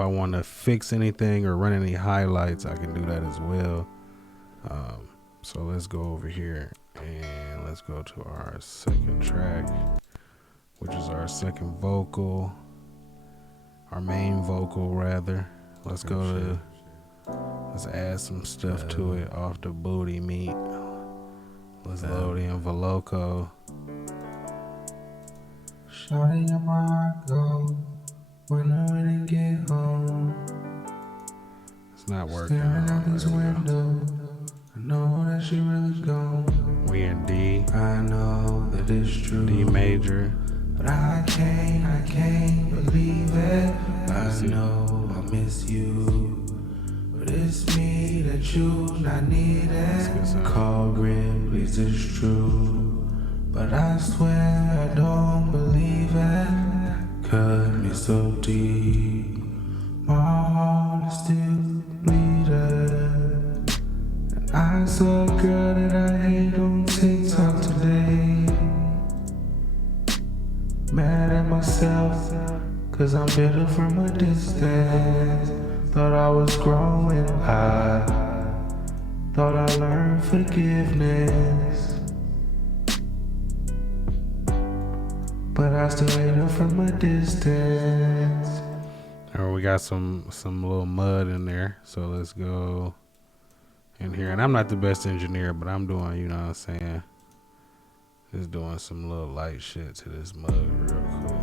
I want to fix anything or run any highlights, I can do that as well. So let's go over here and let's go to our second track, which is our second vocal, our main vocal rather. Let's add some stuff to it off the booty meat. Let's load in Veloco. Shawty, I'm my go when I really get home. It's not working. Staring out this window, I know that she really gone. We in D. I know that it's true. D major. But I can't believe it. I know I miss you, but it's me that you not needed. Call grim, please, it's true, but I swear I don't believe it. Cut me so deep, my heart is still bleeding. And I saw a girl that I hate on TikTok today. Mad at myself, cause I'm bitter from a distance. Thought I was growing, I thought I learned forgiveness, but I still hate her from a distance. Or we got some little mud in there, so let's go in here. And I'm not the best engineer, but I'm doing, you know what I'm saying, just doing some little light shit to this mug real quick.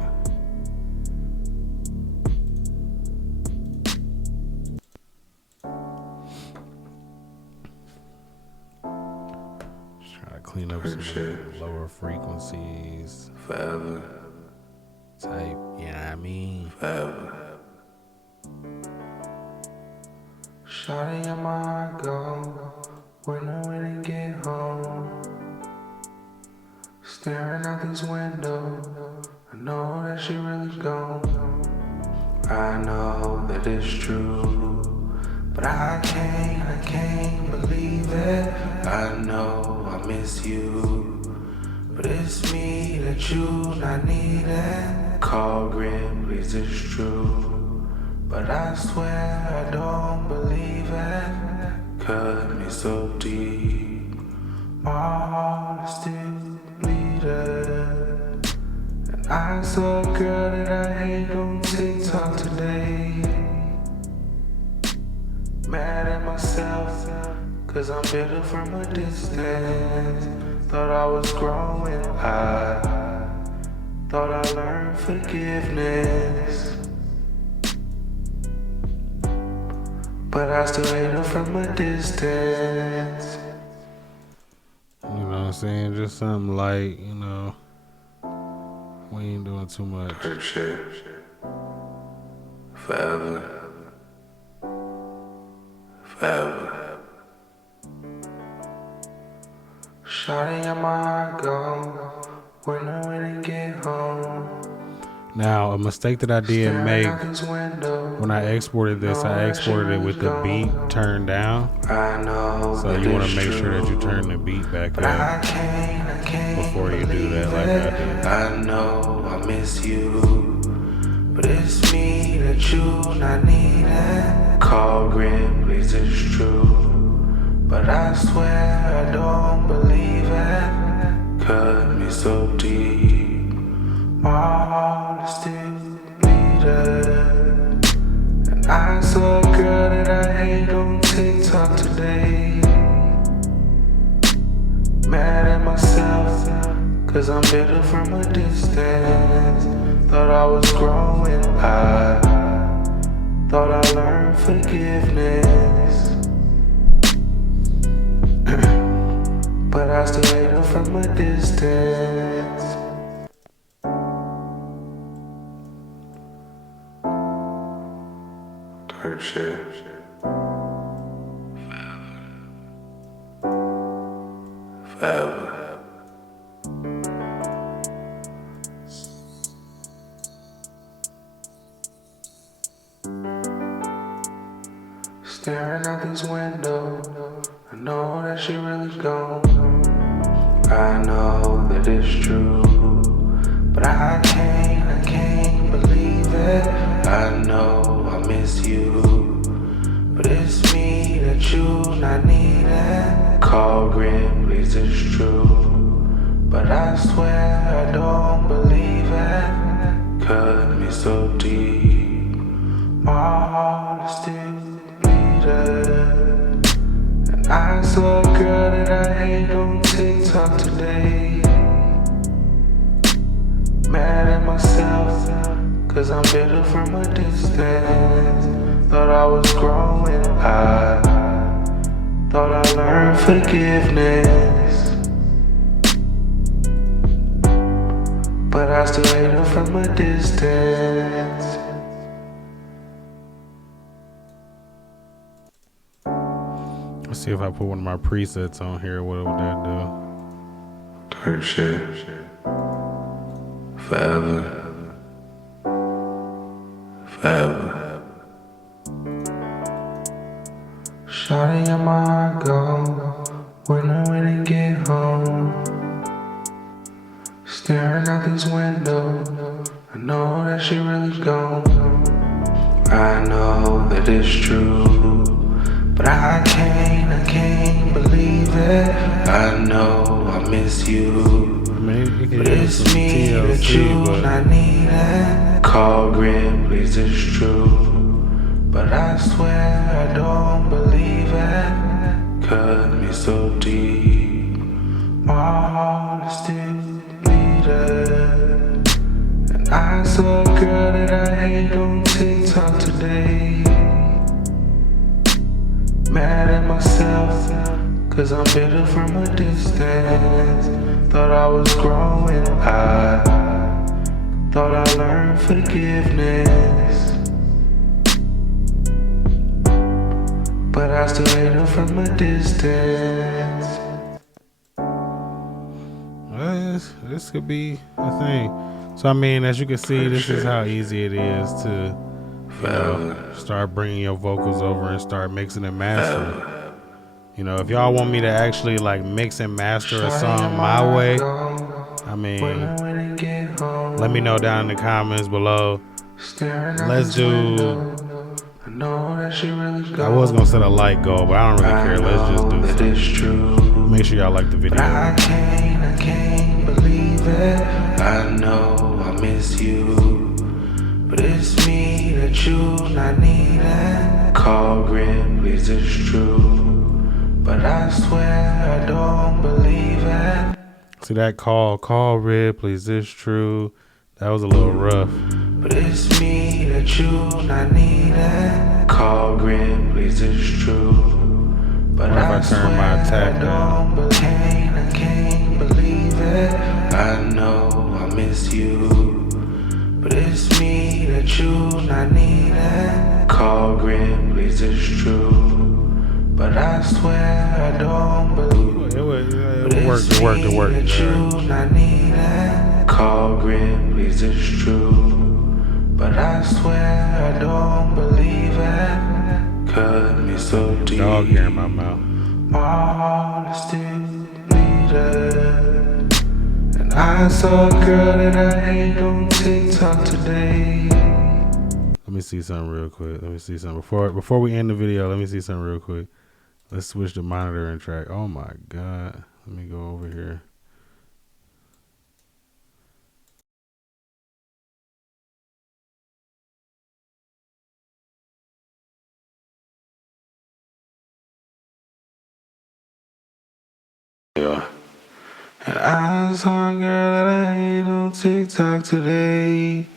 Just trying to clean up some lower frequencies. Forever. Type, you know what I mean? Forever. Shawty, I'm my go when I really get home. Staring out this window, I know that she really gone. I know that it's true, but I can't believe it. I know I miss you, but it's me that you not needed. Call grim, please, it's true, but I swear I don't believe it. Cut me so deep, my heart is still bleeding. And I saw a girl that I hate on TikTok today. Mad at myself, cause I'm bitter from a distance. Thought I was growing, I thought I learned forgiveness, but I still hate her from a distance. You know what I'm saying? Just something light, you know. We ain't doing too much. Hurt shit. Forever. Forever. Shawty, I'm my go when I really get home. Now, a mistake that I did make when I exported this, I exported it with the beat turned down. So you want to make sure that you turn the beat back up before you do that like I did. I know I miss you, but it's me that you not needed. Call grim, please, it's true, but I swear I don't believe it. Cut me so deep, my heart is still bleeding. And I saw a girl that I hate on TikTok today. Mad at myself, cause I'm bitter from a distance. Thought I was growing, I thought I learned forgiveness, but I still hate her from a distance. Hurt shit. Forever. Staring out this window, I know that she really gone. I know that it's true, but I can't believe it. I know I miss miss you. But it's me that you not needing. Call Ripley's, it's true. But I swear I don't believe it. Cut me so deep, my heart is still bleeding. And I saw a girl that I hate on TikTok today. Mad at myself, cause I'm bitter from a distance. Thought I was growing, I thought I learned forgiveness. But I still hate her from a distance. Let's see if I put one of my presets on here. What would that do? Type shit. Forever. Forever. Shawty on my heart go. Wondering when to get home. Staring out this window, I know that she really gone. I know that it's true, but I can't believe it. I know I miss you, but it's me that you not needing. Call Ripley's, it's true, but I swear I don't believe it. Cut me so deep, my heart is still. And I saw a girl that I hate on TikTok today. Mad at myself, cause I'm bitter from a distance. Thought I was growing, I thought I learned forgiveness. But I still hate her from a distance. This could be a thing. So I mean, as you can see, this is how easy it is to, you know, start bringing your vocals over and start mixing and mastering. You know, if y'all want me to actually like mix and master a song my way, I mean, let me know down in the comments below. Let's do. I was gonna set a like goal, but I don't really care. Let's just do something. Make sure y'all like the video. I can't believe it. I know I miss you, but it's me that you not needing. Call Ripley's, it's true, but I swear I don't believe it. See that call Ripley's, it's true. That was a little rough. But it's me that you not needing. Call Ripley's, it's true, but I swear I don't can't believe it. I know I miss you, but it's me that you not needing. Call Ripley's, it's true, but I swear I don't believe it. It worked. That you not needing. Call Ripley's, it's true, but I swear I don't believe it. Cut me so deep. Dog hair in my mouth. My heart is still bleeding. And I saw a girl that I hate on TikTok today. Let me see something real quick. Before we end the video, let me see something real quick. Let's switch the monitor and track. Oh my God. Let me go over here. And I saw a girl that I hate on TikTok today.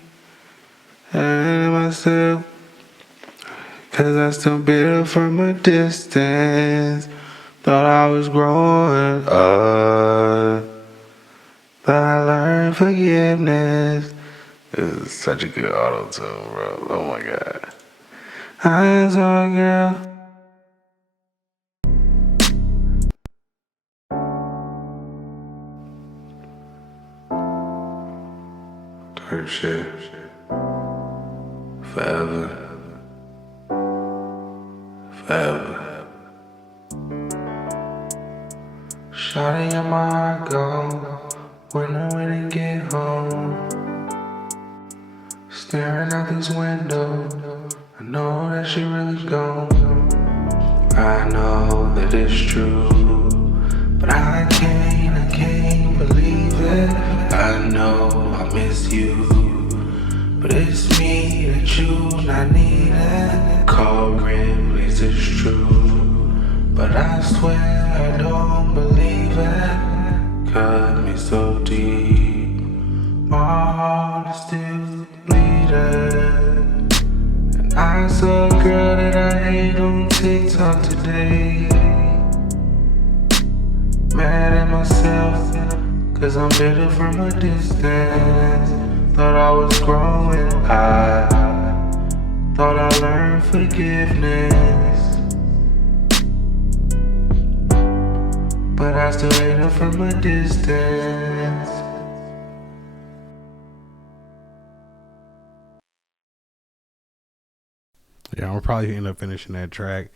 And myself, cause I still bitter from a distance. Thought I was growing up. Thought I learned forgiveness. This is such a good auto-tune, bro. Oh my God. I saw a girl. Type shit. Forever. Forever. Shawty on my heart go. Wondering when to get home. Staring out this window, I know that she really gone. I know that it's true, but I can't believe it. I know I miss you, but it's me that you not needing. Call Ripley's, it's true, but I swear I don't believe it. Cut me so deep, my heart is still bleeding. And I saw a girl that I hate on TikTok today. Mad at myself, cause I'm bitter from a distance. Thought I was growing, I thought I learned forgiveness, but I still hate her from a distance. Yeah, I'm probably end up finishing that track.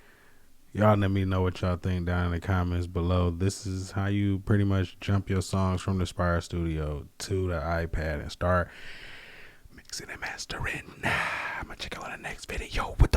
Y'all let me know what y'all think down in the comments below. This is how you pretty much jump your songs from the Spire Studio to the iPad and start mixing and mastering. I'm gonna check out the next video with